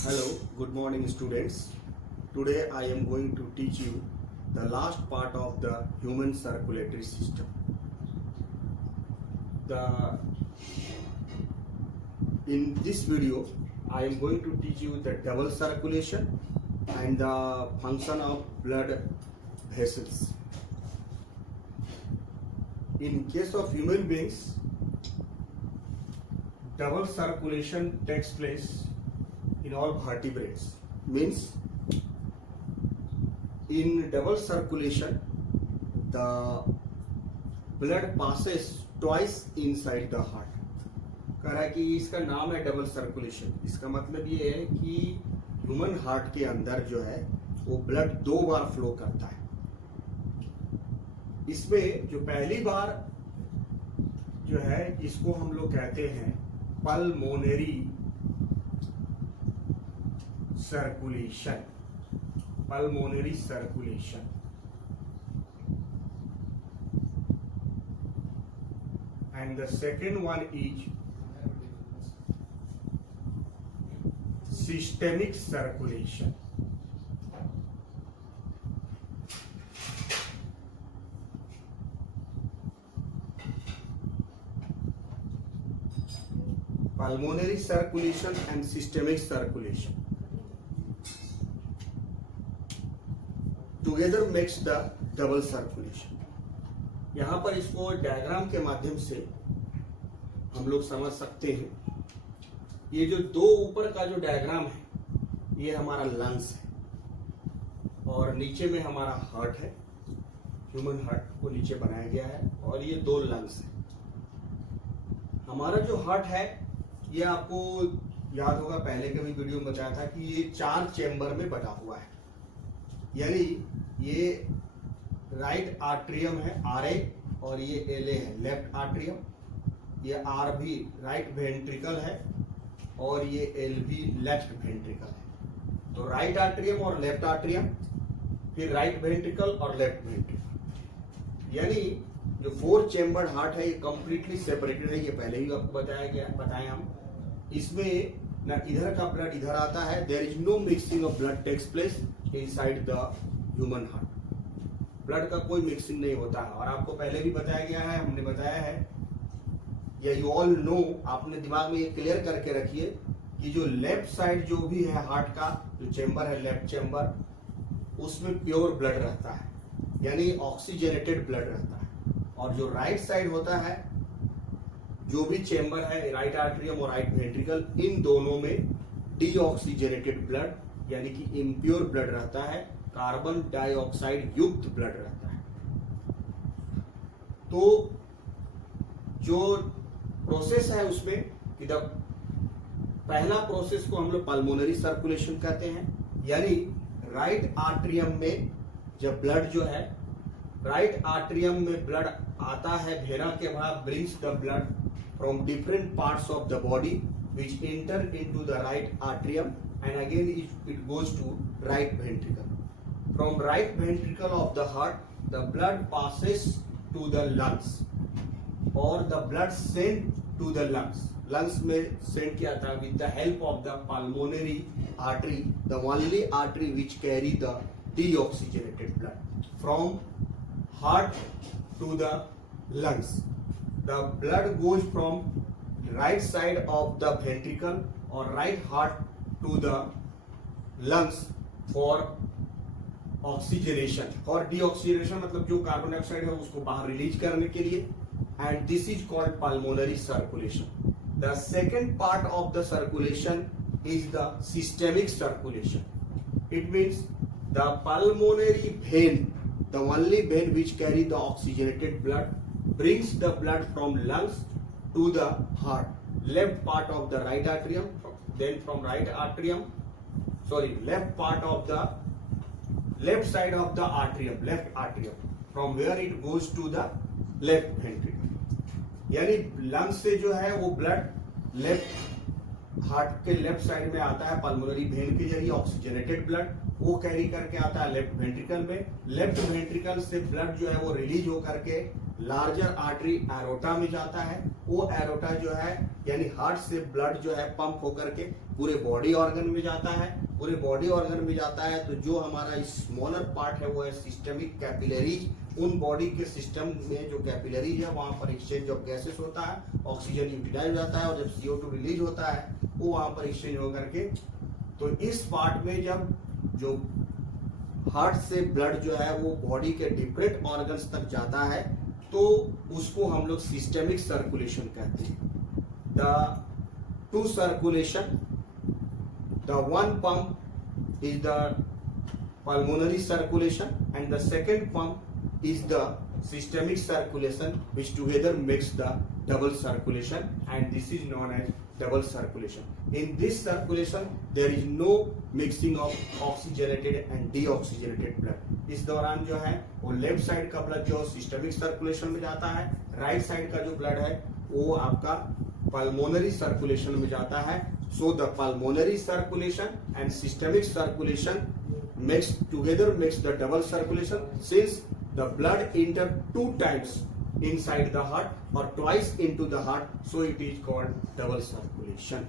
Hello, good morning students. Today I am going to teach you the last part of the human circulatory system. In this video I am going to teach you the double circulation and the function of blood vessels. In case of human beings, double circulation takes place in all vertebrates. Means in double circulation the blood passes twice inside the heart. कह रहा है कि इसका नाम है double circulation. इसका मतलब ये है कि ह्यूमन हार्ट के अंदर जो है वो ब्लड दो बार फ्लो करता है। इसमें जो पहली बार जो है इसको हम लोग कहते हैं pulmonary circulation. Pulmonary circulation. And the second one is systemic circulation. Pulmonary circulation and systemic circulation together makes the double circulation. यहाँ पर इसको डायग्राम के माध्यम से हम लोग समझ सकते हैं। ये जो दो ऊपर का जो डायग्राम है ये हमारा लंग्स है और नीचे में हमारा हार्ट है। ह्यूमन हार्ट को नीचे बनाया गया है और ये दो लंग्स है। हमारा जो हार्ट है ये आपको याद होगा, पहले के भी वीडियो में बताया था कि ये 4 चेंबर में बटा हुआ है। यानी ये राइट आर्ट्रियम है RA और ये LA है लेफ्ट आर्ट्रियम। ये RV राइट वेंट्रिकल है और ये LV लेफ्ट वेंट्रिकल है। तो राइट आर्ट्रियम और लेफ्ट आर्ट्रियम, फिर राइट वेंट्रिकल और लेफ्ट वेंट्रिकल। यानी जो 4 चेंबर हार्ट है ये कंप्लीटली सेपरेटेड है। ये पहले ही आपको बताए हम। इसमें ना इधर का ब्लड इधर आता है। There is no mixing of blood takes place inside the human heart. Blood का कोई मिक्सिंग नहीं होता है और आपको पहले भी बताया गया है, हमने बताया है या यू ऑल नो। आपने दिमाग में ये क्लियर करके रखिए कि जो लेफ्ट साइड जो भी है हार्ट का जो चेंबर है लेफ्ट चेंबर, उसमें प्योर ब्लड रहता है, यानी ऑक्सीजनेटेड ब्लड रहता है। और जो राइट साइड होता है जो भी चेंबर है राइट आर्ट्रियम और राइट वेंट्रिकल, इन दोनों में डीऑक्सीजनेटेड ब्लड यानी कि इम्प्योर ब्लड रहता है, कार्बन डाइऑक्साइड युक्त ब्लड रहता है। तो जो प्रोसेस है उसमें कि पहला प्रोसेस को हम लोग पल्मोनरी सर्कुलेशन कहते हैं। यानी राइट आर्ट्रियम में जब ब्लड जो है राइट आर्ट्रियम में ब्लड आता है, भेना के बाद brings the blood from different parts of the body which enter into the right atrium and again it goes to right ventricle. From right ventricle of the heart, the blood passes to the lungs or the blood sent to the lungs. Lungs में send किया था with the help of the pulmonary artery, the only artery which carry the deoxygenated blood from heart to the lungs. The blood goes from right side of the ventricle or right heart to the lungs for oxygenation और deoxygenation, मतलब जो carbon dioxide है उसको बाहर release करने के लिए। And this is called pulmonary circulation. The second part of the circulation is the systemic circulation. It means the pulmonary vein, the only when which carry the oxygenated blood, brings the blood from lungs to the heart, left part of the right atrium, then from left part of the left side of the atrium, left atrium, from where it goes to the left ventricle। यानी lungs से जो है वो blood left heart के left side में आता है pulmonary vein के जरिए ऑक्सीजनेटेड ब्लड, वो कैरी करके आता है लेफ्ट वेंट्रिकल में। लेफ्ट वेंट्रिकल से ब्लड जो है वो रिलीज होकर के लार्जर आर्टरी एरोटा में जाता है। वो एरोटा जो है यानी हार्ट से ब्लड जो है पंप होकर के पूरे बॉडी ऑर्गन में जाता है। पूरे बॉडी ऑर्गन में जाता है तो जो हमारा स्मॉलर पार्ट है वो है सिस्टमिक कैपिलरीज। उन बॉडी के सिस्टम में जो कैपिलरीज है वहां पर एक्सचेंज ऑफ गैसेस होता है, ऑक्सीजन यूटिलाइज हो जाता है और जब CO2 रिलीज होता है वो वहां पर एक्सचेंज होकर के, तो इस पार्ट में जब जो हार्ट से ब्लड जो है वो बॉडी के डिफरेंट ऑर्गन्स तक जाता है तो उसको हम लोग सिस्टेमिक सर्कुलेशन कहते हैं। The two circulation, the one pump is the pulmonary circulation and the second pump is the systemic circulation, which together makes the double circulation, and this is known as double circulation. In this circulation there is no mixing of oxygenated and deoxygenated blood. इस दौरान जो है वो left side का blood जो systemic circulation में जाता है, राइट साइड का जो ब्लड है वो आपका पल्मोनरी सर्कुलेशन में जाता है। So the pulmonary circulation and systemic circulation makes the double circulation, since the blood enter 2 times inside the heart or twice into the heart, so it is called double circulation.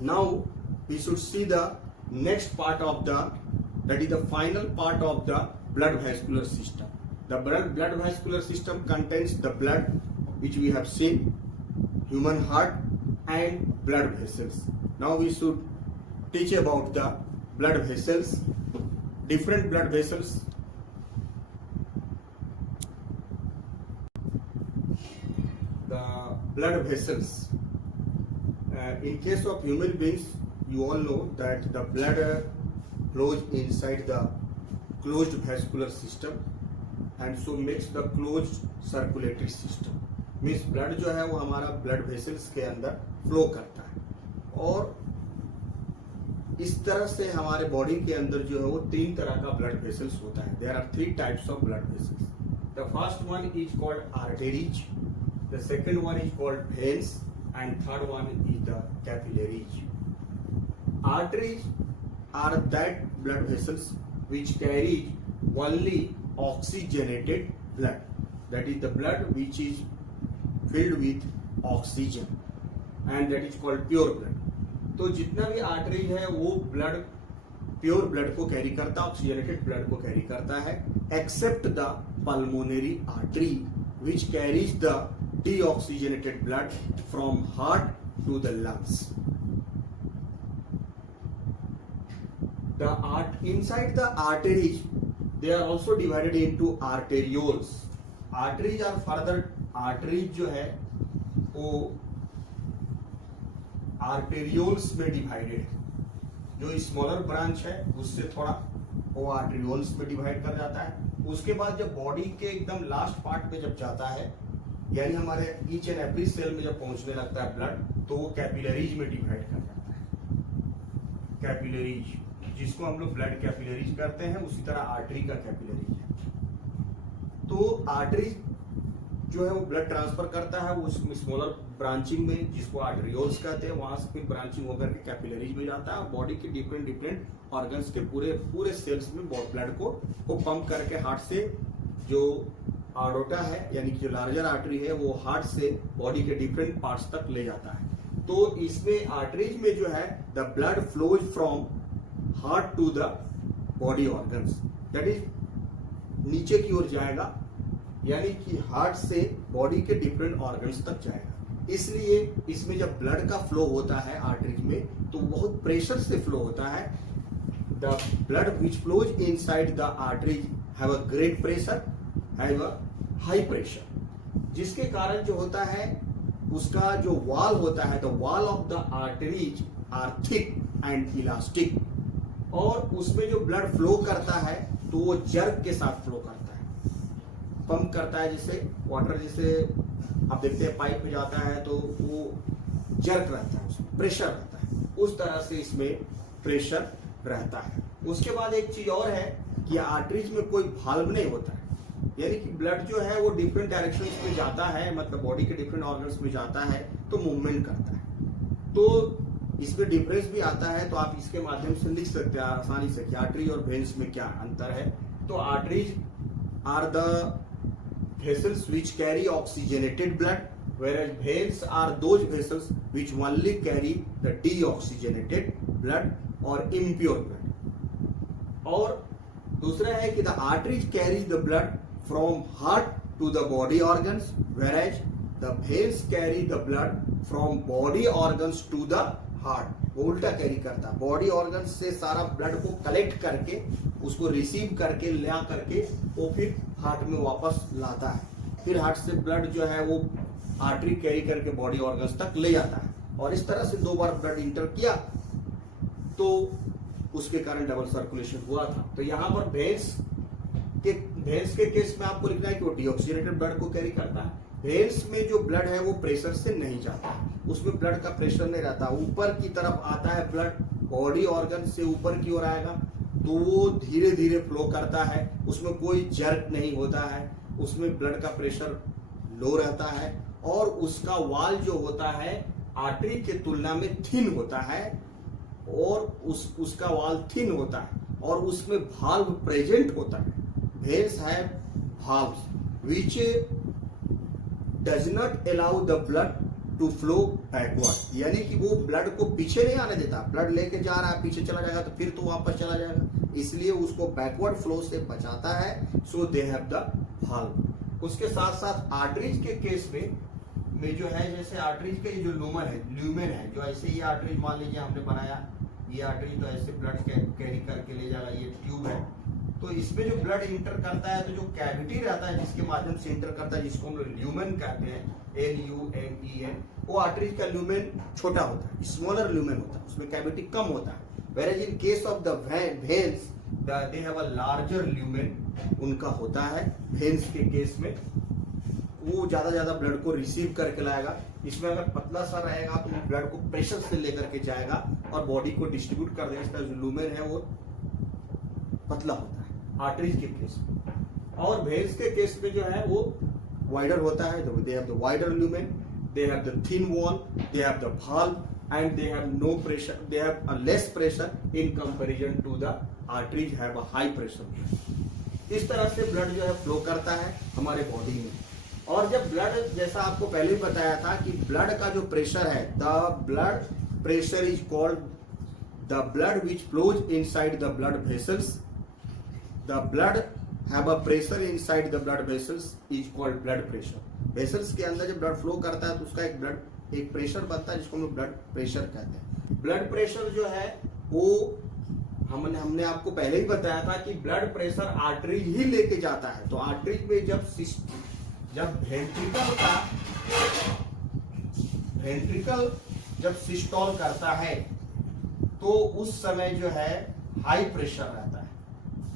Now we should see the next part of that is the final part of the blood vascular system. The blood vascular system contains the blood which we have seen, human heart and blood vessels. Now we should teach about the blood vessels, different blood vessels. The blood vessels. In case of human beings, you all know that the blood flows inside the closed vascular system and so makes the closed circulatory system. Means blood जो है वो हमारा blood vessels के अंदर flow करता है और इस तरह से हमारे बॉडी के अंदर जो है वो 3 तरह का ब्लड वेसल्स होता है। There are 3 types of blood vessels. The first one is called arteries, the second one is called veins and third one is the capillaries. Arteries are that blood vessels which carries only oxygenated blood, that is the blood which is filled with oxygen and that is called pure blood. तो जितना भी arteries है वो blood pure blood को carry करता है, oxygenated blood को carry करता है, except the pulmonary artery which carries the deoxygenated blood from heart to the lungs. Inside the arteries they are also divided into arterioles. Arteries are further, arteries जो है वो arterioles में divided है। जो smaller branch है उससे थोड़ा वो आर्टेरियोल्स में डिवाइड कर जाता है। उसके बाद जब बॉडी के एकदम लास्ट पार्ट में जब जाता है यानी हमारे ईच एंड एवरी सेल में जब पहुंचने लगता है ब्लड तो वो कैपिलरीज में डिवाइड कर जाता है। कैपिलरीज जिसको हम लोग ब्लड कैपिलरीज करते हैं, उसी तरह आर्टरी का कैपिलरीज है। तो आर्टरी जो है वो ब्लड ट्रांसफर करता है वो स्मॉलर ब्रांचिंग में जिसको आर्टेरियोल्स कहते हैं, वहां से फिर ब्रांचिंग होकर के कैपिलरीज में जाता है। बॉडी के डिफरेंट ऑर्गन्स के पूरे सेल्स में ब्लड को पंप करके हार्ट से जो आर्टोटा है यानी कि जो लार्जर आर्टरी है वो हार्ट से बॉडी के डिफरेंट पार्ट्स तक ले जाता है। तो इसमें आर्टरीज में जो है the blood flows from heart to the body organs, that is नीचे की ओर जाएगा यानी कि हार्ट से बॉडी के डिफरेंट ऑर्गन्स तक जाएगा। इसलिए इसमें जब ब्लड का फ्लो होता है आर्टरीज में तो बहुत प्रेशर से फ्लो होता है। The blood which flows inside the arteries have a great pressure, have a high pressure, जिसके कारण जो होता है उसका जो वॉल होता है the wall of the arteries are thick and elastic, और उसमें जो ब्लड फ्लो करता है तो वो जर्क के साथ फ्लो करता है, पंप करता है। जैसे वाटर जैसे आप देखते हैं पाइप में जाता है तो वो जर्क रहता है, उसमें प्रेशर रहता है, उस तरह से इसमें प्रेशर रहता है। उसके बाद एक चीज और है कि आर्टरीज में कोई वाल्व नहीं होता है, यानी कि ब्लड जो है वो डिफरेंट डायरेक्शंस में जाता है, मतलब बॉडी के डिफरेंट ऑर्गन्स में जाता है तो मूवमेंट करता है। तो इसमें डिफरेंस भी आता है, तो आप इसके माध्यम से लिख सकते हैं आसानी से कि आर्टरी और वेन्स में क्या अंतर है। तो arteries are the vessels which carry oxygenated blood, whereas veins are those vessels which only carry the deoxygenated blood or impure blood. और दूसरा है कि the arteries carry the blood from heart to the body organs, whereas the veins carry the blood from body organs to the heart. वो उल्टा carry करता है, body organ से सारा ब्लड को कलेक्ट करके उसको रिसीव करके ला करके वो फिर हार्ट में वापस लाता है, फिर हार्ट से ब्लड जो है वो आर्टरी कैरी करके बॉडी ऑर्गन्स तक ले जाता है। और इस तरह से 2 बार ब्लड इंटर किया तो उसके कारण डबल सर्कुलेशन हुआ था। तो यहाँ पर भेंस के केस में आपको लिखना है कि वो डीऑक्सीजनेटेड ब्लड को कैरी करता है। भेंस में जो ब्लड है वो प्रेशर से नहीं जाता, उसमें ब्लड का प्रेशर नहीं रहता, ऊपर की तरफ आता है ब्लड, बॉडी ऑर्गन से ऊपर की ओर आएगा तो वो धीरे धीरे फ्लो करता है, उसमें कोई जर्क नहीं होता है, उसमें ब्लड का प्रेशर लो रहता है और उसका वाल जो होता है आर्टरी के तुलना में थिन होता है और उसका वाल थिन होता है और उसमें भाल्व प्रेजेंट होता है। भेंस है valve which does not allow the blood to flow backward, यानी कि वो ब्लड को पीछे नहीं आने देता, ब्लड लेके जा रहा है पीछे चला जाएगा तो फिर तो वापस चला जाएगा, इसलिए उसको बैकवर्ड फ्लो से बचाता है। सो दे हैव द भाल्व। उसके साथ साथ आर्टरीज के केस में जो है, जैसे आर्टरीज का ये जो ल्यूमेन है, जो ऐसे ये आर्टरीज मान लीजिए हमने बनाया, ये आर्टरी तो ऐसे ब्लड कैरी करके ले जाएगा, ये ट्यूब है, तो इसमें जो ब्लड इंटर करता है तो जो कैविटी रहता है जिसके माध्यम से इंटर करता है, जिसको हम लोग ल्यूमेन कहते हैं, LUMEN, वो आर्टरीज का ल्यूमेन छोटा होता है, स्मॉलर ल्यूमेन होता है, उसमें कैविटी कम होता है। whereas in case of the veins they have a larger lumen, उनका होता है। वेन्स के केस में वो ज्यादा ब्लड को रिसीव करके लाएगा, इसमें अगर पतला सा रहेगा तो ब्लड को प्रेशर से लेकर के जाएगा और बॉडी को डिस्ट्रीब्यूट कर देगा, इसका जो लूमेन है वो पतला होता है आर्टरीज के केस में। और वेन्स के केस में जो है वो वाइडर होता है, they have the wider lumen, they have the thin wall, they have the valve and they have no pressure, they have a less pressure in comparison to the arteries have a high pressure। इस तरह से blood जो है flow करता है हमारे body में। और जब ब्लड, जैसा आपको पहले ही बताया था कि ब्लड का जो प्रेशर है, the blood pressure is called the blood which flows inside the blood vessels, the blood have a pressure inside the blood vessels is called blood pressure. Vessels के अंदर जब ब्लड फ्लो करता है तो उसका एक प्रेशर बनता है जिसको हम लोग ब्लड प्रेशर कहते हैं। ब्लड प्रेशर जो है वो हमने आपको पहले ही बताया था कि ब्लड प्रेशर आर्टरीज ही लेके जाता है। तो आर्टरीज में जब वेंट्रिकल जब सिस्टोल करता है तो उस समय जो है हाई प्रेशर रहता है,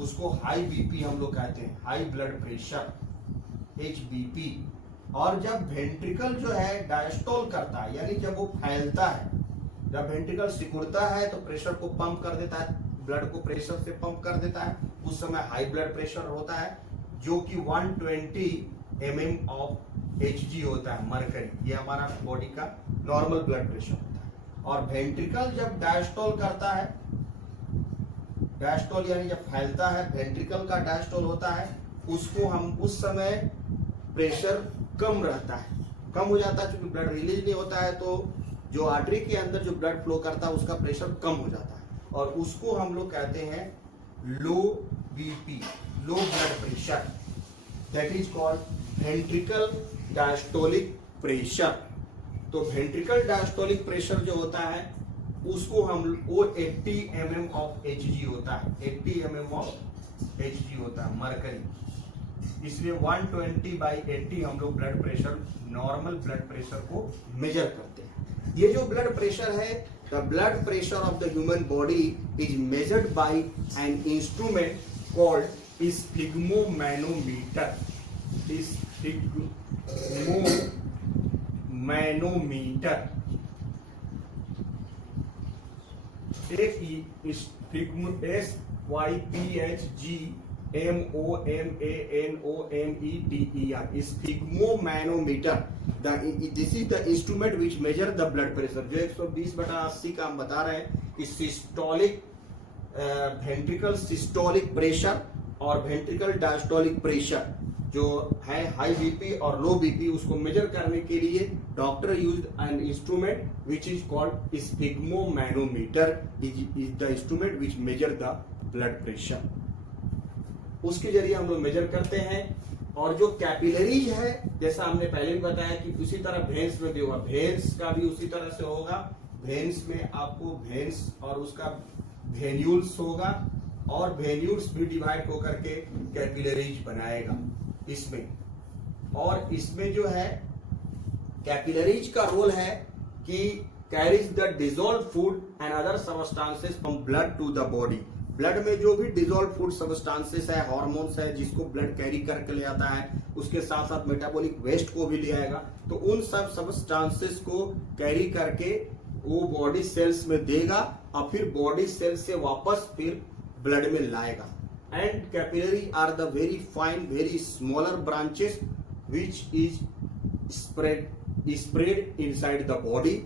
उसको हाई बीपी हम लोग कहते हैं, हाई ब्लड प्रेशर HBP। और जब वेंट्रिकल जो है डायस्टोल करता है, यानी जब वो फैलता है, जब वेंट्रिकल सिकुड़ता है तो प्रेशर को पंप कर देता है, ब्लड को प्रेशर से पंप कर देता है, उस समय हाई ब्लड प्रेशर होता है जो कि 120 mm ऑफ Hg होता है, मरकरी। ये हमारा बॉडी का नॉर्मल ब्लड प्रेशर होता है। और वेंट्रिकल जब डायस्टोल करता है, डायस्टोल यानी जब फैलता है, वेंट्रिकल का डायस्टोल होता है, उसको हम उस समय प्रेशर कम रहता है, कम हो जाता है, क्योंकि ब्लड रिलीज नहीं होता है तो जो आर्टरी के अंदर जो ब्लड फ्लो करता है उसका प्रेशर कम हो जाता है और उसको हम लोग कहते हैं लो BP, low blood pressure, that is called ventricle diastolic pressure. तो वेंट्रिकल डायस्टोलिक प्रेशर जो होता है उसको वो 80 mm ऑफ Hg होता है, 80 mm ऑफ Hg होता है, मरकरी। इसलिए 120/80 हम लोग blood pressure, normal blood pressure को मेजर करते हैं। ये जो ब्लड प्रेशर है, the blood pressure of the human body is measured by an instrument called sphygmomanometer. Sphygmomanometer SYPHGMOMANOMETER, sphygmomanometer. This is the instrument which measure the blood pressure. जो 120/80 का हम बता रहे हैं कि सिस्टोलिक, वेंट्रिकल सिस्टोलिक प्रेशर और ventricle diastolic pressure, जो है हाई बीपी और लो बीपी, उसको मेजर करने के लिए doctor use an instrument which is called sphygmomanometer, is the instrument which measure the blood pressure. उसके जरिए हम लोग मेजर करते हैं। और जो कैपिलरीज है, जैसा हमने पहले भी बताया कि उसी तरह भेंस में भी होगा, भेंस का भी उसी तरह से होगा। भेंस में आपको भेंस और उसका वेन्यूल्स होगा, और वेन्यूल्स भी डिवाइड होकर के कैपिलरीज बनाएगा इसमें। और इसमें जो है कैपिलरीज का रोल है कि carries the dissolve food and other substances from blood to the body. Blood में जो भी डिजोल्व फूड सबस्टांसेस है, हार्मोन्स है, जिसको ब्लड कैरी करके ले आता है, उसके साथ साथ मेटाबॉलिक वेस्ट को भी ले आएगा। तो उन सब सबस्टांसेस को कैरी करके वो बॉडी सेल्स में देगा और फिर बॉडी सेल्स से वापस फिर ब्लड में लाएगा। And capillary are the very fine, very smaller branches which is spread inside the body.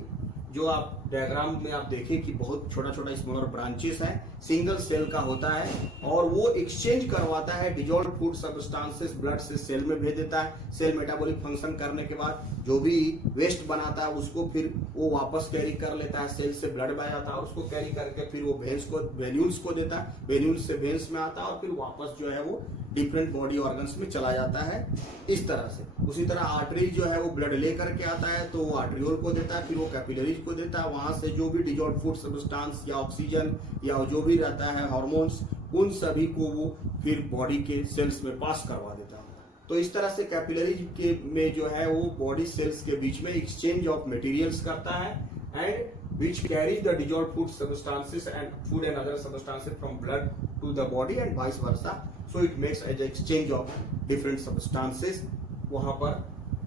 जो आप डायग्राम में आप देखें कि बहुत छोटा छोटा स्मॉलर ब्रांचेस है, सिंगल सेल का होता है, और वो एक्सचेंज करवाता है डिजोल्व फूड सबस्टांसेस, ब्लड से सेल में भेज देता है। सेल मेटाबॉलिक फंक्शन करने के बाद जो भी वेस्ट बनाता है उसको फिर वो वापस कैरी कर लेता है, सेल से ब्लड बह जाता है, और उसको कैरी करके फिर वो भेंस को वेन्यूल्स को देता है, वेन्यूल्स से भेंस में आता है, और फिर वापस जो है वो डिफरेंट बॉडी ऑर्गन्स में चला जाता है इस तरह से। उसी तरह आर्टरी जो है वो ब्लड ले करके आता है, तो वो आर्टरियोल को देता है, फिर वो कैपिलरीज को देता है। वहां से जो भी डिजोल्व फूड सबस्टांस या ऑक्सीजन या जो भी रहता है हार्मोन्स, उन सभी को वो फिर बॉडी के सेल्स में पास करवा देता है। तो इस तरह से कैपिलरीज के में जो है वो बॉडी सेल्स के बीच में एक्सचेंज ऑफ मटेरियल्स करता है, and which carries the dissolve food substances and food and other substances from blood to the body and vice versa. So it makes as exchange of different substances. वहां पर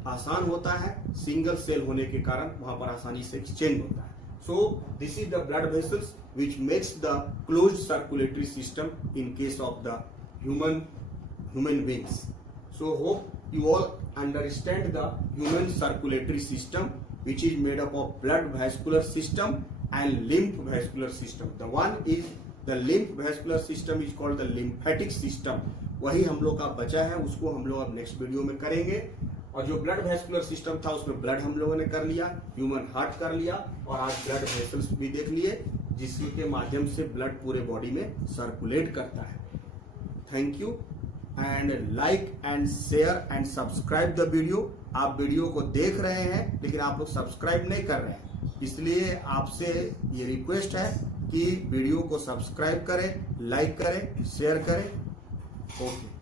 आसान होता है, single cell होने के कारण वहां पर आसानी से एक्सचेंज होता है। So this is the blood vessels which makes the closed circulatory system in case of the human beings. So hope you all understand the human circulatory system, which is made up of blood vascular system and lymph vascular system. The one is the lymph vascular system is called the lymphatic system. वही हम लोग का बचा है, उसको हम लोग अब नेक्स्ट वीडियो में करेंगे। और जो ब्लड वेस्कुलर सिस्टम था उसमें ब्लड हम लोगों ने कर लिया, ह्यूमन हार्ट कर लिया, और आज ब्लड वेसल्स भी देख लिए, जिसके माध्यम से ब्लड पूरे बॉडी में सर्कुलेट करता है। Thank you, and like and share and subscribe the video. आप वीडियो को देख रहे हैं लेकिन आप लोग सब्सक्राइब नहीं कर रहे हैं, इसलिए आपसे ये रिक्वेस्ट है कि वीडियो को सब्सक्राइब करें, लाइक करें, शेयर करें। ओके।